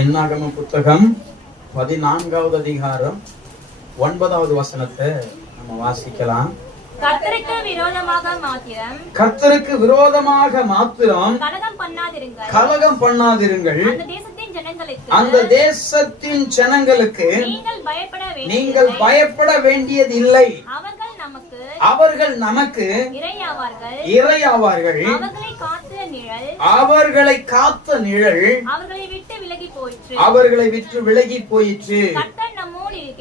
என்னாகம புத்தகம் 14வது அதிகாரம் 9வது வசனத்தை நம்ம வாசிக்கலாம். கர்த்தருக்கு விரோதமாக மாத்திரம் கலகம் பண்ணாதிருங்கள். அந்த தேசத்தின் ஜனங்களுக்கு நீங்கள் பயப்பட வேண்டியதில்லை. அவர்கள் நமக்கு இறையாவார்கள். அவர்களை காத்த நிழல் அவர்களை விட்டு விலகி போயிற்று.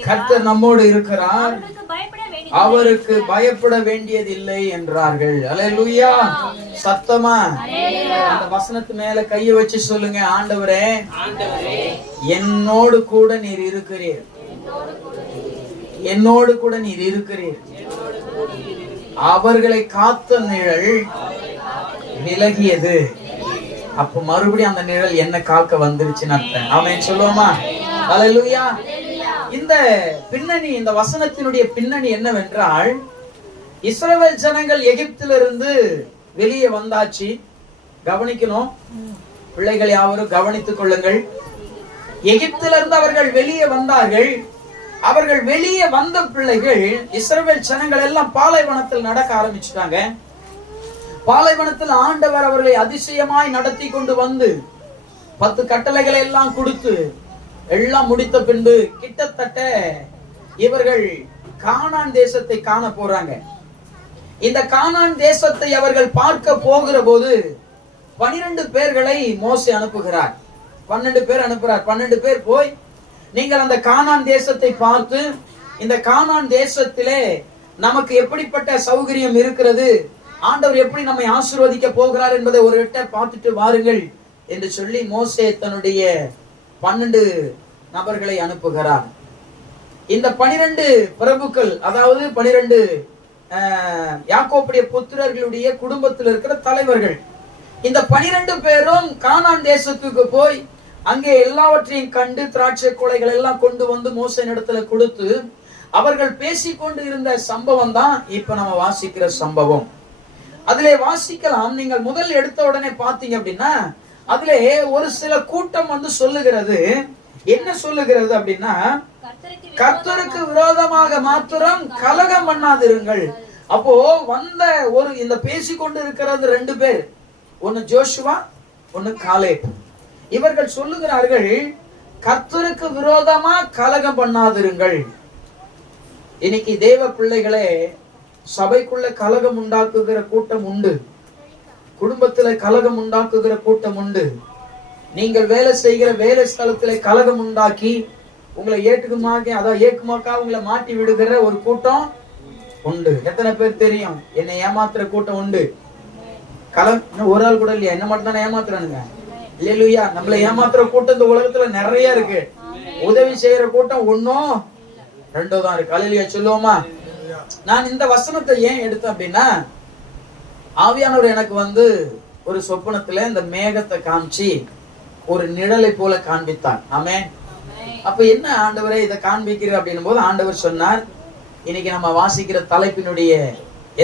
கர்த்தர் நம்மோடு இருக்கிறார், அவருக்கு பயப்பட வேண்டியதில்லை என்றார்கள். அல்லேலூயா. சத்தமா அந்த வசனத்து மேல கையை வச்சு சொல்லுங்க, ஆண்டவரே என்னோடு கூட நீர் இருக்கிறீர், என்னோடு கூட நீர் இருக்கிறீர். அவர்களை காத்த நிழல் விலகியது. அப்ப மறுபடியும் அந்த நிழல் என்ன காக்க வந்துருச்சுன்னு அர்த்தம். ஆமென் சொல்லுவோமா? அல்லேலூயா. இந்த பின்னணி, இந்த வசனத்தினுடைய பின்னணி என்னவென்றால், இஸ்ரவேல் ஜனங்கள் எகிப்திலிருந்து வெளியே வந்தாச்சு. கவனிக்கணும் பிள்ளைகள், யாவரும் கவனித்துக் கொள்ளுங்கள். எகிப்திலிருந்து அவர்கள் வெளியே வந்தார்கள். அவர்கள் வெளியே வந்த பிள்ளைகள், இஸ்ரவேல் ஜனங்கள் எல்லாம் பாலைவனத்தில் நடக்க ஆரம்பிச்சுட்டாங்க. பாலைவனத்தில் ஆண்டவர் அவர்களை அதிசயமாய் நடத்தி கொண்டு வந்து 10 கட்டளைகளை எல்லாம் கொடுத்து எல்லாம் முடித்த பின்பு கிட்டத்தட்ட இவர்கள் கானான் தேசத்தை காண போறாங்க. இந்த கானான் தேசத்தை அவர்கள் பார்க்க போகிற போது 12 பேர்களை மோசே அனுப்புகிறார். 12 பேர் அனுப்புறார். 12 பேர் போய், நீங்கள் அந்த கானான் தேசத்தை பார்த்து, இந்த கானான் தேசத்திலே நமக்கு எப்படிப்பட்ட சௌகரியம் இருக்கிறது, ஆண்டவர் எப்படி நம்மை ஆசீர்வதிக்க போகிறார் என்பதை ஒரு விட்ட பார்த்துட்டு வாருங்கள் என்று சொல்லி மோசே தன்னுடைய 12 நபர்களை அனுப்புகிறார். இந்த 12 பிரபுக்கள், அதாவது 12 யாக்கோபுடைய புத்திரர்களுடைய குடும்பத்தில் இருக்கிற தலைவர்கள், இந்த 12 பேரும் கானான் தேசத்துக்கு போய் அங்கே எல்லாவற்றையும் கண்டு திராட்சை கொலைகள் எல்லாம் கொண்டு வந்து மோசேயின் இடத்துல கொடுத்து அவர்கள் பேசிக்கொண்டு இருந்த சம்பவம் தான் இப்ப நம்ம வாசிக்கிற சம்பவம். அதிலே வாசிக்கலாம். நீங்கள் முதல் எடுத்த உடனே பாத்தீங்க அப்படின்னா, அதிலே ஒரு சில கூட்டம் வந்து சொல்லுகிறது. என்ன சொல்லுகிறது அப்படின்னா, கர்த்தருக்கு விரோதமாக மாத்திரம் கலகம் பண்ணாதிருங்கள். அப்போ வந்த ஒரு இந்த பேசிக்கொண்டு இருக்கிறது 2 பேர், ஒன்னு ஜோஷுவா, ஒன்னு காலேப். இவர்கள் சொல்லுகிறார்கள், கர்த்தருக்கு விரோதமா கலகம் பண்ணாதிருங்கள். இன்னைக்கு தேவ பிள்ளைகளே, சபைக்குள்ள கலகம் உண்டாக்குகிற கூட்டம் உண்டு, குடும்பத்துல கலகம் உண்டாக்குகிற கூட்டம் உண்டு. நீங்கள் வேலை செய்கிற வேலை ஸ்தலத்துல கலகம் உண்டாக்கி உங்களை ஏக்குமாக்கா உங்களை மாட்டி விடுகிற ஒரு கூட்டம் உண்டு. எத்தனை பேர் தெரியும்? என்னை ஏமாத்துற கூட்டம் உண்டு. ஒரு ஆள் கூட இல்லையா? என்ன மட்டும் தானே ஏமாத்துறானுங்க? இல்லையா? நம்மள ஏமாத்துற கூட்டம் இந்த உலகத்துல நிறைய இருக்கு. உதவி செய்யற கூட்டம் 1 2 தான் இருக்கு. அல்லேலூயா சொல்லுவோமா? நான் இந்த வசனத்தை ஏன் எடுத்தேன் அப்படின்னா, ஆவியானவர் எனக்கு வந்து ஒரு சொப்பனத்துல இந்த மேகத்தை காமிச்சு ஒரு நிழலை போல காண்பித்தார். ஆமென். அப்ப என்ன ஆண்டவரே இதை காண்பிக்கிற அப்படின்னும் போது ஆண்டவர் சொன்னார், இன்னைக்கு நம்ம வாசிக்கிற தலைப்பினுடைய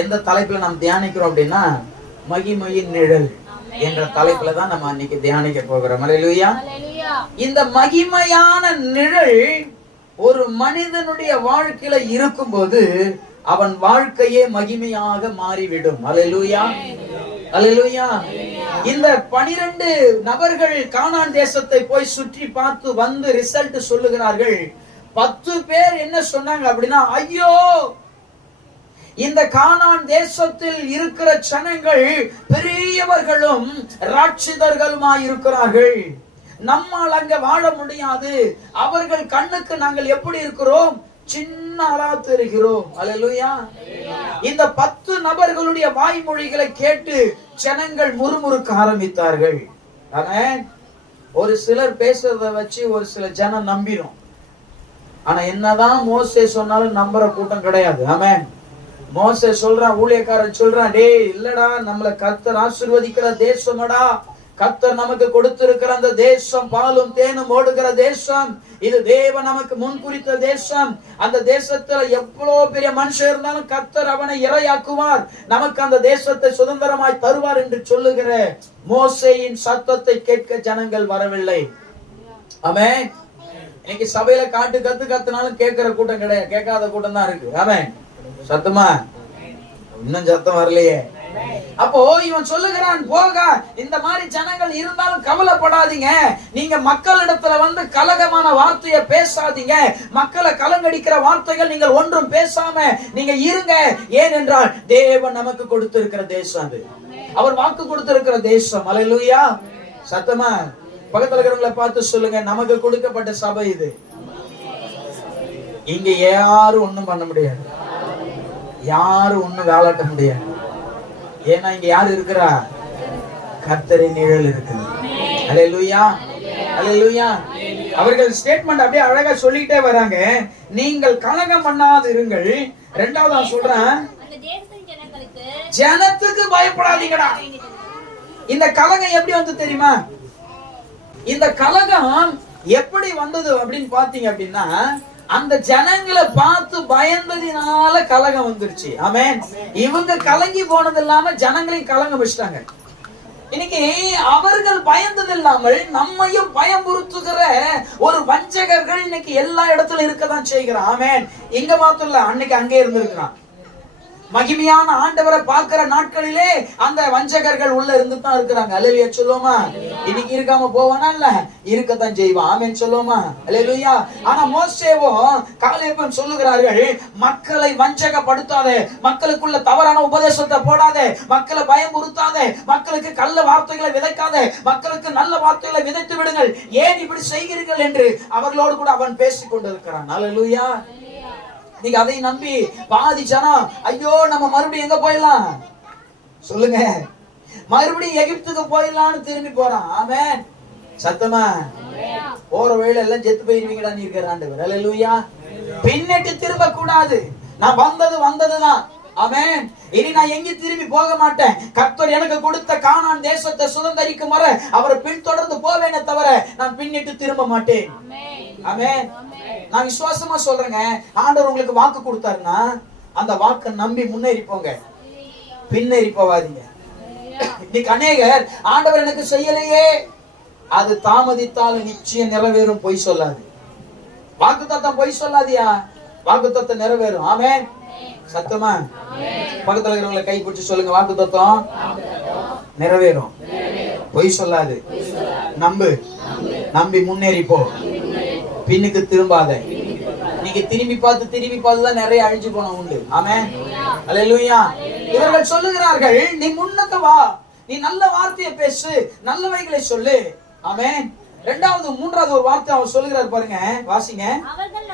எந்த தலைப்புல நாம் தியானிக்கிறோம் அப்படின்னா, மகிமையின் நிழல் என்ற தலைப்புல தான் நம்ம இன்னைக்கு தியானிக்க போகிறோம். அல்லேலூயா. இந்த மகிமையான நிழல் ஒரு மனிதனுடைய வாழ்க்கையில இருக்கும்போது அவன் வாழ்க்கையே மகிமையாக மாறிவிடும். அல்லேலூயா. அல்லேலூயா. இந்த 12 நபர்கள் கானான் தேசத்தை போய் சுற்றி பார்த்து வந்து ரிசல்ட் சொல்லுகிறார்கள். 10 பேர் என்ன சொன்னாங்க அப்படின்னா, ஐயோ, இந்த கானான் தேசத்தில் இருக்கிற ஜனங்கள் பெரியவர்களும் ராட்சிதர்களுமாய் இருக்கிறார்கள், நம்மால் அங்க வாழ முடியாது, அவர்கள் கண்ணுக்கு நாங்கள் எப்படி இருக்கிறோம்? சின்னரா தெரிகிறோம். அல்லேலூயா. இந்த 10 நபர்களுடைய வாய்மொழிகளை கேட்டு ஜனங்கள் முறுமுறுக்க ஆரம்பித்தார்கள். ஆமென். ஒரு சிலர் பேசுறத வச்சு ஒரு சில ஜனம் நம்பிரும். ஆனா என்னதான் மோசே சொன்னாலும் நம்புற கூட்டம் கிடையாது. ஆமென். மோசே சொல்றான், ஊழியக்காரன் சொல்றான், டேய் இல்லடா, நம்மள கர்த்தர் ஆசீர்வதிக்கிற தேசமடா, கர்த்தர் நமக்கு கொடுத்திருக்கிற அந்த தேசம் பாலும் தேனும் ஓடுகிற தேசம். இது தேவன் நமக்கு முன் குறித்த தேசம். அந்த தேசத்துல எவ்வளவு பெரிய மனுஷன் இருந்தாலும் கர்த்தர் அவனை இறையாக்குவார், நமக்கு அந்த தேசத்தை சுதந்திரமாய் தருவார் என்று சொல்லுகிற மோசேயின் சத்தத்தை கேட்க ஜனங்கள் வரவில்லை. ஆமென். இன்னைக்கு சபையில காட்டு கத்துனாலும் கேட்கிற கூட்டம் கிடையாது, கேட்காத கூட்டம் தான் இருக்கு. ஆமென். சத்தமா இன்னும் சத்தம் வரலையே. அப்போ இவன் சொல்லுகிறான், போக இந்த மாதிரி ஜனங்கள் இருந்தாலும் கவலைப்படாதீங்க, நீங்க மக்களிடத்துல வந்து கலகமான வார்த்தையை பேசாதீங்க, மக்களை கலங்கடிக்கிற வார்த்தைகள் நீங்கள் ஒன்றும் பேசாம நீங்க இருங்க. ஏனென்றால் தேவன் நமக்கு கொடுத்திருக்கிற தேசம் அது, அவர் வாக்கு கொடுத்திருக்கிற தேசம். அல்லேலூயா. சத்தமா பக்கத்துல இருக்கிறவங்களை பார்த்து சொல்லுங்க, நமக்கு கொடுக்கப்பட்ட சபை இது. இங்க யாரும் ஒண்ணும் பண்ண முடியாது, யாரும் ஒண்ணும் வேலாட்ட முடியாது. ஏன்னா இங்க யாரு இருக்கிறா? கர்த்தரின் நிழல் இருக்குது. அல்லேலூயா, அல்லேலூயா. அவர்கள் ஸ்டேட்மெண்ட் அப்படியே அழகா சொல்லிட்டே வராங்க. நீங்கள் கலகம் பண்ணாது இருங்கள். இரண்டாவதா சொல்றேன், ஜனத்துக்கு பயப்படாதீங்கடா. இந்த கலகம் எப்படி வந்து தெரியுமா? இந்த கலகம் எப்படி வந்தது அப்படின்னு பாத்தீங்க அப்படின்னா, அந்த ஜனங்களை பார்த்து பயந்ததினால கலகம் வந்துருச்சு. ஆமென். இவங்க கலங்கி போனது இல்லாம ஜனங்களையும் கலங்க வச்சிட்டாங்க. இன்னைக்கு அவர்கள் பயந்தது இல்லாமல் நம்மையும் பயமுறுத்துகிற ஒரு வஞ்சகர்கள் இன்னைக்கு எல்லா இடத்துல இருக்கதான் செய்கிறான். ஆமென். இங்க மாத்திரம் இல்ல, அன்னைக்கு அங்கே இருந்திருக்கிறான். மகிமையான ஆண்டவரை பார்க்கிற நாட்களிலே அந்த வஞ்சகர்கள் உள்ள இருந்து தான் இருக்கிறாங்க. அல்லேலூயா சொல்லுவோமா? இன்னைக்கு இருக்காம போவானா? இல்ல, இருக்கத்தான் செய்வான். ஆமென் சொல்லுவோமா? அல்லேலூயா. ஆனா மோசேவோ காலேபும் சொல்லுகிறார்கள், மக்களை வஞ்சகப்படுத்தாதே, மக்களுக்குள்ள தவறான உபதேசத்தை போடாதே, மக்களை பயமுறுத்தாதே, மக்களுக்கு கள்ள வார்த்தைகளை விதைக்காதே, மக்களுக்கு நல்ல வார்த்தைகளை விதைத்து விடுங்கள், ஏன் இப்படி செய்கிறீர்கள் என்று அவர்களோடு கூட அவன் பேசிக் கொண்டிருக்கிறான். அல்லேலூயா. நீங்க அதை நம்பி பாதி ஜனம், ஐயோ நம்ம மறுபடியும் எங்க போயிடலாம் சொல்லுங்க, மறுபடியும் எகிப்துக்கு போயிடலாம்னு திரும்பி போறான். ஆமென். சத்தமா போற வழியில எல்லாம் செத்து போயிருவீங்கடா நீ இருக்கிற ஆண்டவர். அல்லேலூயா. பின்னிட்டு திரும்ப கூடாது. நான் வந்ததுதான். ஆமென். இனி நான் எங்கேயும் திரும்பி போக மாட்டேன். கர்த்தர் எனக்கு கொடுத்த கானான் தேசத்தை சுதந்தரிக்கும் வரை அவரை பின்தொடர்ந்து போவேனே தவிர நான் பின்னிட்டு திரும்ப மாட்டேன். ஆமென். நான் விசுவாசமா சொல்றேங்க, ஆண்டவர் உங்களுக்கு வாக்கு கொடுத்தாருன்னா அந்த வாக்கை நம்பி முன்னேறி போங்க, பின்னேறி போவாதீங்க. இன்னைக்கு அநேகர் ஆண்டவர் எனக்கு செய்யலையே, அது தாமதித்தாலும் நிச்சயம் நிறைவேறும். பொய் சொல்லாது. வாக்குத்தத்தம் பொய் சொல்லாதியா, வாக்குத்தத்தம் நிறைவேறும். ஆமென். சத்தமா பக்கத்துல இருக்கிறவங்களை கை பிடிச்சு சொல்லுங்க, வாக்குத்தத்தம் நிறைவேறும். பொய் சொல்லாது. நம்பி முன்னேறி போ, பின்னுக்கு திரும்பாத. நீங்க திரும்பி பார்த்து தான் நிறைய அழிஞ்சு போன உண்டு. ஆமென். அல்லேலூயா. இவர்கள் சொல்லுகிறார்கள், நீ முன்னுக்கு வா, நீ நல்ல வார்த்தையை பேசு, நல்லவைகளை சொல்லு. ஆமென். இரண்டாவது மூன்றாவது ஒரு வார்த்தை அவர் சொல்லுகிறார் பாருங்க, வாசிங்க. அவர்கள்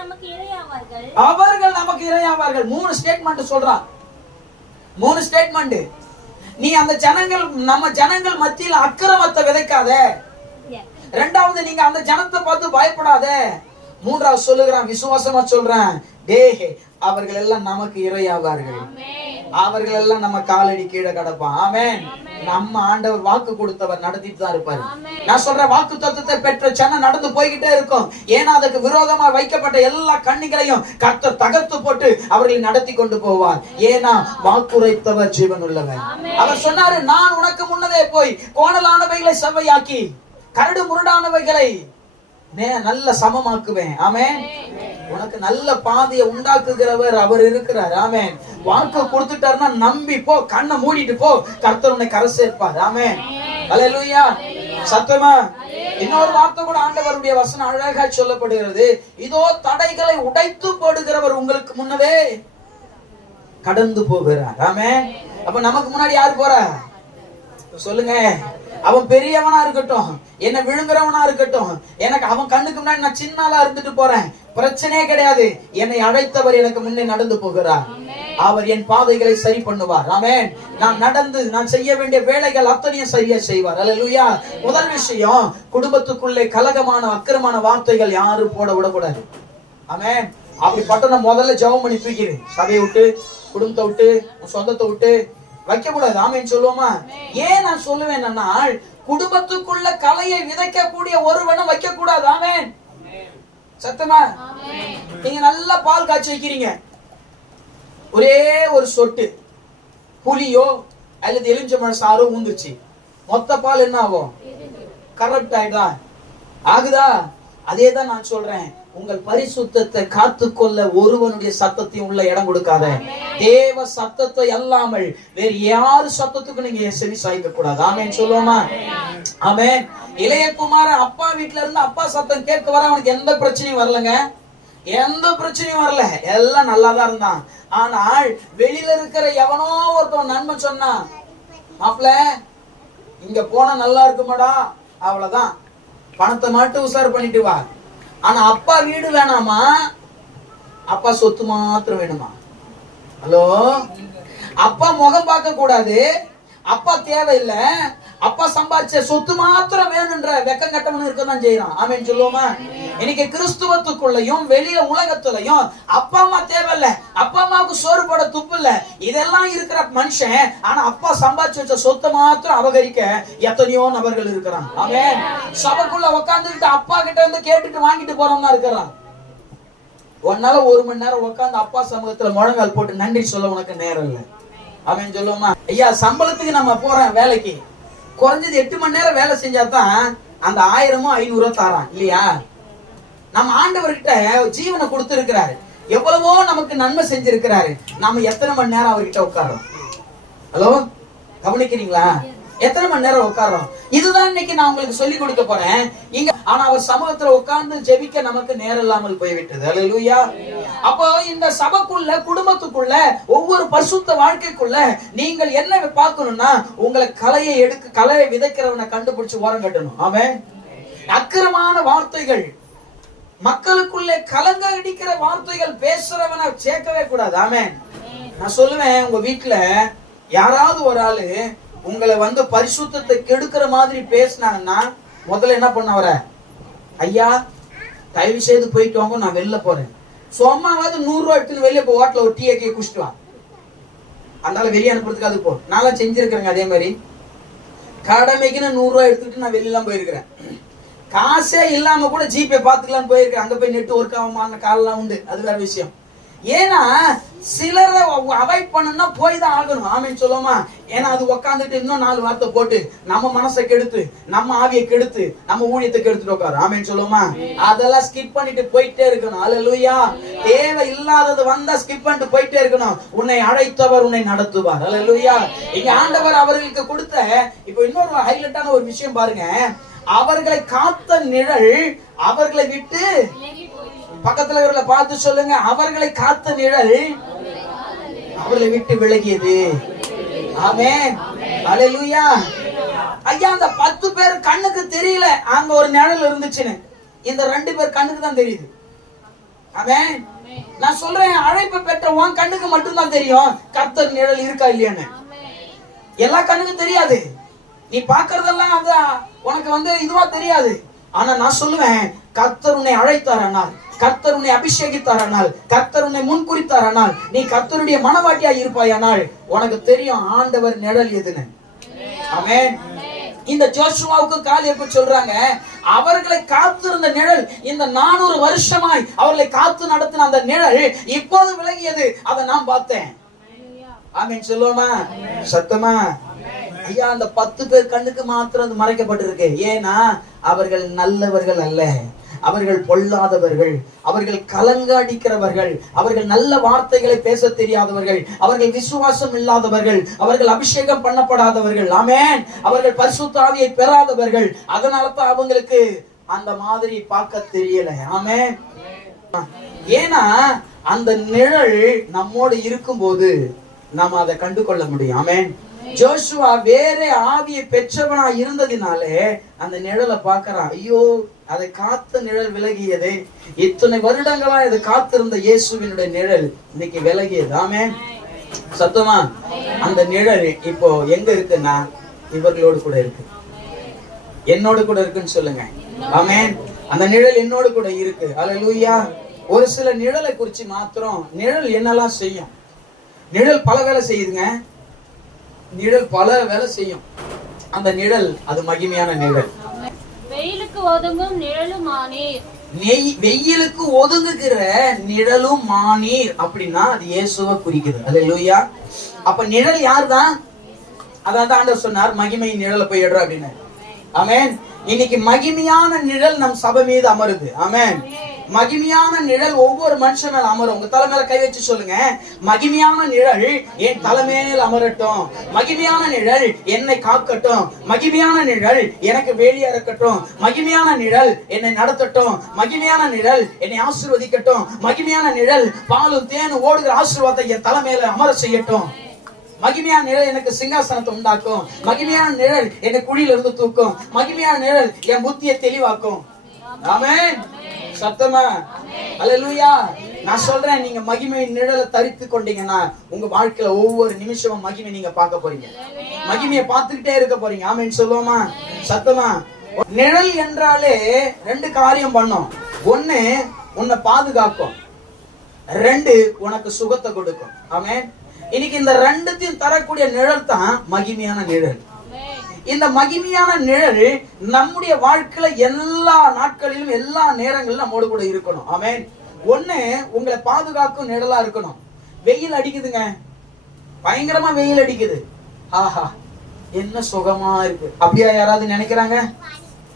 நமக்கு இறையாவார்கள். 3 ஸ்டேட்மெண்ட் சொல்றான். 3 ஸ்டேட்மெண்ட். நீ அந்த ஜனங்கள், நம்ம ஜனங்கள் மத்தியில் அக்கிரமத்தை விதைக்காத. இரண்டாவது, நீங்க அந்த ஜனத்தை பார்த்து பயப்படாத. மூன்றாவது சொல்லுகிறான், விசுவாசமா சொல்றேன், டேய் அவர்கள் எல்லாம் நமக்கு இறையாவார்கள், அவர்கள் எல்லாம் நம்ம காலடி கீழே கிடப்பான். ஆமென். நம்ம ஆண்டவர் வாக்கு கொடுத்தவர் நடத்திட்டு தான் இருப்பாரு. நான் சொல்ற வாக்கு தத்துவத்தை பெற்ற ஜனம் நடந்து போய்கிட்டே இருக்கும். ஏன்னா அதுக்கு விரோதமா வைக்கப்பட்ட எல்லா கண்ணிகளையும் கர்த்தர் தகர்த்து போட்டு அவர்களை நடத்தி கொண்டு போவார். ஏன்னா வாக்குரைத்தவர் ஜீவன் உள்ளவர். அவர் சொன்னாரு, நான் உனக்கு முன்னதே போய் கோணலானவைகளை செவ்வையாக்கி கரடு முரடானவைகளை நல்ல சமமாக்குவேன். ஆமென். உனக்கு நல்ல பாதையை உண்டாக்குகிறவர் அவர் இருக்கிறார். ஆமென். வாக்கு கொடுத்துட்டாருன்னா நம்பி போ, கண்ணை மூடிட்டு போ, கர்த்தர் உன்னை கரை சேர்ப்பார். ஆமென். அல்லேலூயா. சத்தமா இன்னொரு வார்த்தை கூட ஆண்டவருடைய வசனம் அழகா சொல்லப்படுகிறது, இதோ தடைகளை உடைத்து போடுகிறவர் உங்களுக்கு முன்னவே கடந்து போகிறார். ஆமென். அப்ப நமக்கு முன்னாடி யாரு போறா சொல்லுங்க? அவன் பெரியவனா இருக்கட்டும், என்ன விழுங்குறவனா இருக்கட்டும், எனக்கு அவன் கண்ணுக்கு முன்னாடி நான் சின்னாலா இருந்துட்டு போறேன், பிரச்சனையே கிடையாது. என்னை அழைத்தவர் எனக்கு முன்னே நடந்து போகிறார். அவர் என் பாதைகளை சரி பண்ணுவார். ஆமென். நான் செய்ய வேண்டிய வேலைகள் அத்தனையும் சரியா செய்வார். அல்லேலூயா. முதல் விஷயம், குடும்பத்துக்குள்ளே கலகமான அக்கிரமான வார்த்தைகள் யாரும் போட விடக்கூடாது. ஆமென். அப்படிப்பட்ட நான் முதல்ல ஜெபம் பண்ணி தூக்கிறேன். சபையை விட்டு, குடும்பத்தை விட்டு, சொந்தத்தை விட்டு வைக்க கூடாது. ஆமென் சொல்லுவோமா? ஏன் நான் சொல்லுவேன்னா, குடும்பத்துக்குள்ள கலையை விதைக்கக்கூடிய ஒருவனும் வைக்க கூடாது. ஆமென். சத்தமா? நீங்க நல்லா பால் காய்ச்சி வைக்கிறீங்க, ஒரே ஒரு சொட்டு புளியோ அல்லது எலுமிச்சம்பழ சாரோ ஊந்துச்சு, மொத்த பால் என்ன ஆகும்? கரெக்ட் ஆயிடா? ஆகுதா? அதேதான் நான் சொல்றேன், உங்கள் பரிசுத்தத்தை காத்துக்கொள்ள ஒருவனுடைய சத்தத்தையும் உள்ள இடம் கொடுக்காத. தேவ சத்தத்தை அல்லாமல் வேறு யாரு சத்தத்துக்கு நீங்க செவி சாய்க்க கூடாது. ஆமென் சொல்லுவோமா? ஆமென். இளையகுமாரன் அப்பா வீட்டுல இருந்து அப்பா சத்தம் கேட்க வர அவனுக்கு எந்த பிரச்சனையும் வரலங்க, எந்த பிரச்சனையும் வரல, எல்லாம் நல்லாதான் இருந்தான். ஆனால் வெளியில இருக்கிற எவனோ ஒருத்தவன் நண்பன் சொன்னான், மாப்ள இங்க போனா நல்லா இருக்குமாடா, அவ்வளவுதான், பணத்தை மட்டும் உசார் பண்ணிட்டு வா. ஆனா அப்பா வீடு வேணாமா, அப்பா சொத்து மாத்திரம் வேணுமா? ஹலோ, அப்பா முகம் பார்க்க கூடாது, அப்பா தேவையில்லை, அப்பா சம்பாதிச்ச சொத்து மாத்திரம் வேணும்ன்ற வெக்கம் கட்டவன் இருக்கதான் செய்யறான். ஆமென் சொல்லுவோமா? இன்னைக்கு கிறிஸ்துவத்துக்குள்ளயும் வெளிய உலகத்துலயும் அப்பா அம்மா தேவையில்ல, அப்பா அம்மாவுக்கு சோறு போட துப்பு இல்ல, இதெல்லாம் இருக்கிற மனுஷன். ஆனா அப்பா சம்பாதிச்சு வச்ச சொத்தை மாத்திரம் அபகரிக்க எத்தனையோ நபர்கள் இருக்கிறான். ஆமென். சபைக்குள்ள உட்காந்துக்கிட்டு அப்பா கிட்ட இருந்து கேட்டுட்டு வாங்கிட்டு போறவங்க இருக்கிறான். உன்னால 1 மணி நேரம் உட்காந்து அப்பா சமூகத்துல முழங்கால் போட்டு நன்றி சொல்ல உனக்கு நேரம் இல்லை. ஆமென் சொல்லுவோமா? ஐயா, சம்பளத்துக்கு நம்ம போறோம் வேலைக்கு, குறைஞ்சது 8 மணி நேரம் வேலை செஞ்சாதான் அந்த 1000 500 தாரான் இல்லையா? நம்ம ஆண்டவர்கிட்ட ஜீவனை கொடுத்திருக்கிறாரு, எவ்வளவோ நமக்கு நன்மை செஞ்சிருக்கிறாரு, நாம எத்தனை மணி நேரம் அவர்கிட்ட உட்கார்றோம்? ஹலோ, கவனிக்கிறீங்களா? எத்தனை மணி நேரம் உட்கார்றோம்? இதுதான் இன்னைக்கு நான் உங்களுக்கு சொல்லி கொடுக்க போறேன் இங்க. ஆனா அவர் சமூகத்துல உட்கார்ந்து ஜெபிக்க நமக்கு நேரம் இல்லாமல் போய்விட்டது. அல்லேலூயா. அப்போ இந்த சபைக்குள்ள குடும்பத்துக்குள்ள ஒவ்வொரு பரிசுத்த வாழ்க்கைக்குள்ள நீங்கள் என்ன பார்க்கணும்னா, உங்களை கலையை விதைக்கிறவனை கண்டுபிடிச்சு ஓரம் கட்டணும். ஆமென். அக்கிரமான வார்த்தைகள், மக்களுக்குள்ளே கலங்க அடிக்கிற வார்த்தைகள் பேசுறவனை சேர்க்கவே கூடாது. ஆமென். நான் சொல்லுவேன், உங்க வீட்டுல யாராவது ஒரு ஆளு உங்களை பரிசுத்தத்தை கெடுக்கிற மாதிரி பேசினாங்கன்னா முதல்ல என்ன பண்ண வர, ஐயா தயவு செய்து போயிட்டு வாங்க, நான் வெளில போறேன், சும்மாவது 100 ரூபாய் எடுத்துன்னு வெளியே போ, ஹோட்டல ஒரு டீயை குடிச்சிட்டு வா, அதனால வெளியே அனுப்புறதுக்கு அது போ. நான் செஞ்சிருக்கிறேங்க அதே மாதிரி. கடமைக்குன்னு 100 ரூபாய் எடுத்துக்கிட்டு நான் வெளியெல்லாம் போயிருக்கிறேன், காசே இல்லாம கூட ஜிபே பாத்துக்கலாம் போயிருக்கேன். அங்க போய் நெட் ஒர்க் ஆகுமான காலெல்லாம் உண்டு, அது வேற விஷயம். ஏன்னா சிலரை அவாய்ட் பண்ணணும்னா போய் தான் ஆகணும். ஆமென் சொல்லுவோமா? ஏன்னா அது உட்காந்துட்டு இன்னும் 4 வார்த்தை போட்டு நம்ம மனசை கெடுத்து, நம்ம ஆவியை கெடுத்து, நம்ம ஊழியத்தை கெடுத்துட்டு உட்காரு. ஆமென் சொல்லுவோமா? அதெல்லாம் ஸ்கிப் பண்ணிட்டு போயிட்டே இருக்கணும். அல்லேலூயா. தேவை இல்லாதது வந்தா ஸ்கிப் பண்ணிட்டு போயிட்டே இருக்கணும். உன்னை அழைத்தவர் உன்னை நடத்துவார். அல்லேலூயா. இங்க ஆண்டவர் அவர்களுக்கு கொடுத்த இப்ப இன்னொரு ஹைலைட்டான ஒரு விஷயம் பாருங்க, அவர்களை காத்த நிழல் அவர்களை விட்டு, பக்கத்துல இவர்களை பார்த்து சொல்லுங்க, அவர்களை காத்த நிழல் அவர்களை விட்டு விலகியது. ஆமென். அல்லேலூயா. ஐயா, அந்த 10 பேர் கண்ணுக்கு தெரியல அங்க ஒரு நிழல் இருந்துச்சுன்னு, இந்த 2 பேர் கண்ணுக்கு தான் தெரியுது. ஆமென். நான் சொல்றேன், அழைப்பு பெற்ற உன் கண்ணுக்கு மட்டும்தான் தெரியும் கர்த்தர் நிழல் இருக்கா இல்லையான்னு. எல்லா கண்ணுக்கும் தெரியாது, நீ பாக்குறதெல்லாம் அது உனக்கு இதுவா தெரியாது. ஆனா நான் சொல்லுவேன், கர்த்தர் உன்னை அழைத்தாரானால், கர்த்தர் உன்னை அபிஷேகித்தாரானால், கர்த்தர் உன்னை முன்குறித்தாரானால், நீ கர்த்தருடைய மனவாட்டியா இருப்பாயானால் உனக்கு தெரியும் ஆண்டவர் நிழல் எதுன்னு. ஆமென். இந்த ஜோஷுவாவுக்கு காலேபு சொல்றாங்க, அவர்களை காத்திருந்த நிழல், இந்த 400 வருஷமாய் அவர்களை காத்து நடத்தின அந்த நிழல் இப்போது விலகியது, அதை நான் பார்த்தேன். ஆமென் சொல்லுவோமா? சத்தமா? ஐயா, அந்த 10 பேர் கண்ணுக்கு மாத்திரம் மறைக்கப்பட்டிருக்கு. ஏன்னா அவர்கள் நல்லவர்கள் அல்ல, அவர்கள் பொல்லாதவர்கள், அவர்கள் கலங்க அடிக்கிறவர்கள், அவர்கள் நல்ல வார்த்தைகளை பேச தெரியாதவர்கள், அவர்கள் விசுவாசம் இல்லாதவர்கள், அவர்கள் அபிஷேகம் பண்ணப்படாதவர்கள். ஆமென். அவர்கள் பரிசுத்த ஆவியை பெறாதவர்கள். அதனால தான் அவங்களுக்கு அந்த மாதிரி பார்க்க தெரியல. ஆமென். ஏன்னா அந்த நிழல் நம்மோடு இருக்கும்போது நாம அதை கண்டு கொள்ள முடியும். ஆமென். ஜோஷுவா வேற ஆவியை பெற்றவனா இருந்ததினாலே அந்த நிழலை பார்க்கறான். ஐயோ, அதை காத்த நிழல் விலகியது, இத்தனை வருடங்களா இதை காத்திருந்த இயேசுவினுடைய நிழல் இன்னைக்கு விலகியது. ஆமென். சத்தமா? அந்த நிழல் இப்போ எங்க இருக்குன்னா இவர்களோடு கூட இருக்கு, என்னோடு கூட இருக்குன்னு சொல்லுங்க. ஆமென். அந்த நிழல் என்னோடு கூட இருக்கு. அல்லேலூயா. ஒரு சில நிழலை குறிச்சு மாத்திரம், நிழல் என்னெல்லாம் செய்யும்? நிழல் பல வேலை செய்யுதுங்க. நிழல் பல வேலை செய்யும். அந்த நிழல் அது மகிமையான நிழல். வெயிலுக்கு ஒதுங்கும் நிழலும் மானீர். வெயிலுக்கு ஒதுங்குகிற நிழலும் மானீர் அப்படின்னா அது இயேசுவை குறிக்குது. அல்லேலூயா. அப்ப நிழல் யார்தான்? அதான் ஆண்டவர் சொன்னார், மகிமை நிழலை போய் எடுற அப்படின்னு. ஆமென். இன்னைக்கு மகிமையான நிழல் நம் சபை மீது அமருது. ஆமென். மகிமையான நிழல் ஒவ்வொரு மனுஷன் மேல அமரும். உங்க தலை மேல கை வச்சு சொல்லுங்க, மகிமையான நிழல் என் தலைமையில் அமரட்டும், மகிமையான நிழல் என்னை காக்கட்டும், மகிமையான நிழல் எனக்கு வேலியா இருக்கட்டும், மகிமையான நிழல் என்னை நடத்தட்டும், மகிமையான நிழல் என்னை ஆசீர்வதிக்கட்டும், மகிமையான நிழல் பாலும் தேனும் ஓடுகிற ஆசீர்வாதத்தை என் தலைமையில அமர செய்யட்டும், மகிமையான நிழல் எனக்கு சிங்காசனத்தை உண்டாக்கும், மகிமையான நிழல் என்னை குழியில இருந்து தூக்கும், மகிமையான நிழல் என் புத்தியை தெளிவாக்கும். ஆமென். சத்தமா அல்லேலூயா. நான் சொல்றேன், நீங்க மகிமை நிழலை தரித்து கொண்டீங்கன்னா உங்க வாழ்க்கையில ஒவ்வொரு நிமிஷமும் மகிமை நீங்க பார்க்க போறீங்க, மகிமையை பார்த்துக்கிட்டே இருக்க போறீங்க. ஆமென் சொல்லுவோமா? சத்தமா. நிழல் என்றாலே ரெண்டு காரியம் பண்ணும். ஒண்ணு, உன்னை பாதுகாக்கும். ரெண்டு, உனக்கு சுகத்தை கொடுக்கும். ஆமென். இன்னைக்கு இந்த ரெண்டுத்தையும் தரக்கூடிய நிழல் தான் மகிமையான நிழல். இந்த மகிமையான நிழல் நம்முடைய வாழ்க்கையில எல்லா நாட்களிலும் எல்லா நேரங்களிலும் நம்மோடு கூட இருக்கணும். ஆமென். ஒண்ணு, உங்களை பாதுகாக்கும் நிழலா இருக்கணும். வெயில் அடிக்குதுங்க, பயங்கரமா வெயில் அடிக்குது. ஆஹா என்ன சுகமா இருக்கு அப்படியா யாராவது நினைக்கிறாங்க?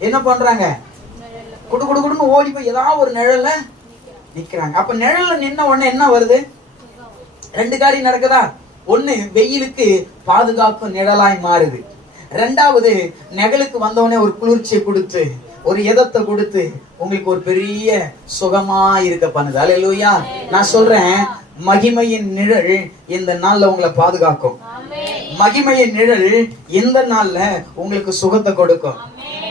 என்ன பண்றாங்க? குடு குடு குடுன்னு ஓடி போய் ஏதாவது ஒரு நிழல்ல நிக்கிறாங்க. அப்ப நிழல்ல நின்ன உடனே என்ன வருது? ரெண்டு காரியம் நடக்குதா? ஒண்ணு, வெயிலுக்கு பாதுகாக்கும் நிழலாய் மாறுது. ரெண்டாவது, நிழலுக்கு வந்தவனே ஒரு குளிர்ச்சியை கொடுத்து, ஒரு எதத்தை கொடுத்து உங்களுக்கு ஒரு பெரிய சுகமா இருக்க பண்ணுது. அல்லேலூயா. நான் சொல்றேன், மகிமையின் நிழல் இந்த நாள்ல உங்களை பாதுகாக்கும். மகிமையின் நிழல் இந்த நாள்ல உங்களுக்கு சுகத்தை கொடுக்கும்.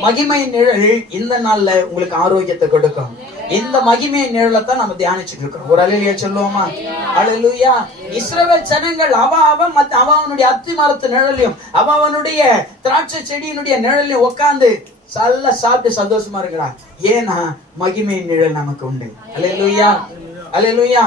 மகிமையின் நிழல் இந்த நாள்ல உங்களுக்கு ஆரோக்கியத்தை கொடுக்கும். இந்த மகிமையின் நிழலை தான் நம்ம தியானிச்சுட்டு இருக்கோம். ஒரு அல்லேலூயா சொல்லுவோமா? அல்லேலூயா. இஸ்ரவேல் ஜனங்கள் அவனுடைய அத்தி மரத்து நிழலையும் அவனுடைய திராட்சை செடியினுடைய நிழலையும் உட்கார்ந்து நல்லா சாப்பிட்டு சந்தோஷமா இருக்கிறான். ஏன்னா மகிமையின் நிழல் நமக்கு உண்டு. அல்லேலூயா. அல்லேலூயா.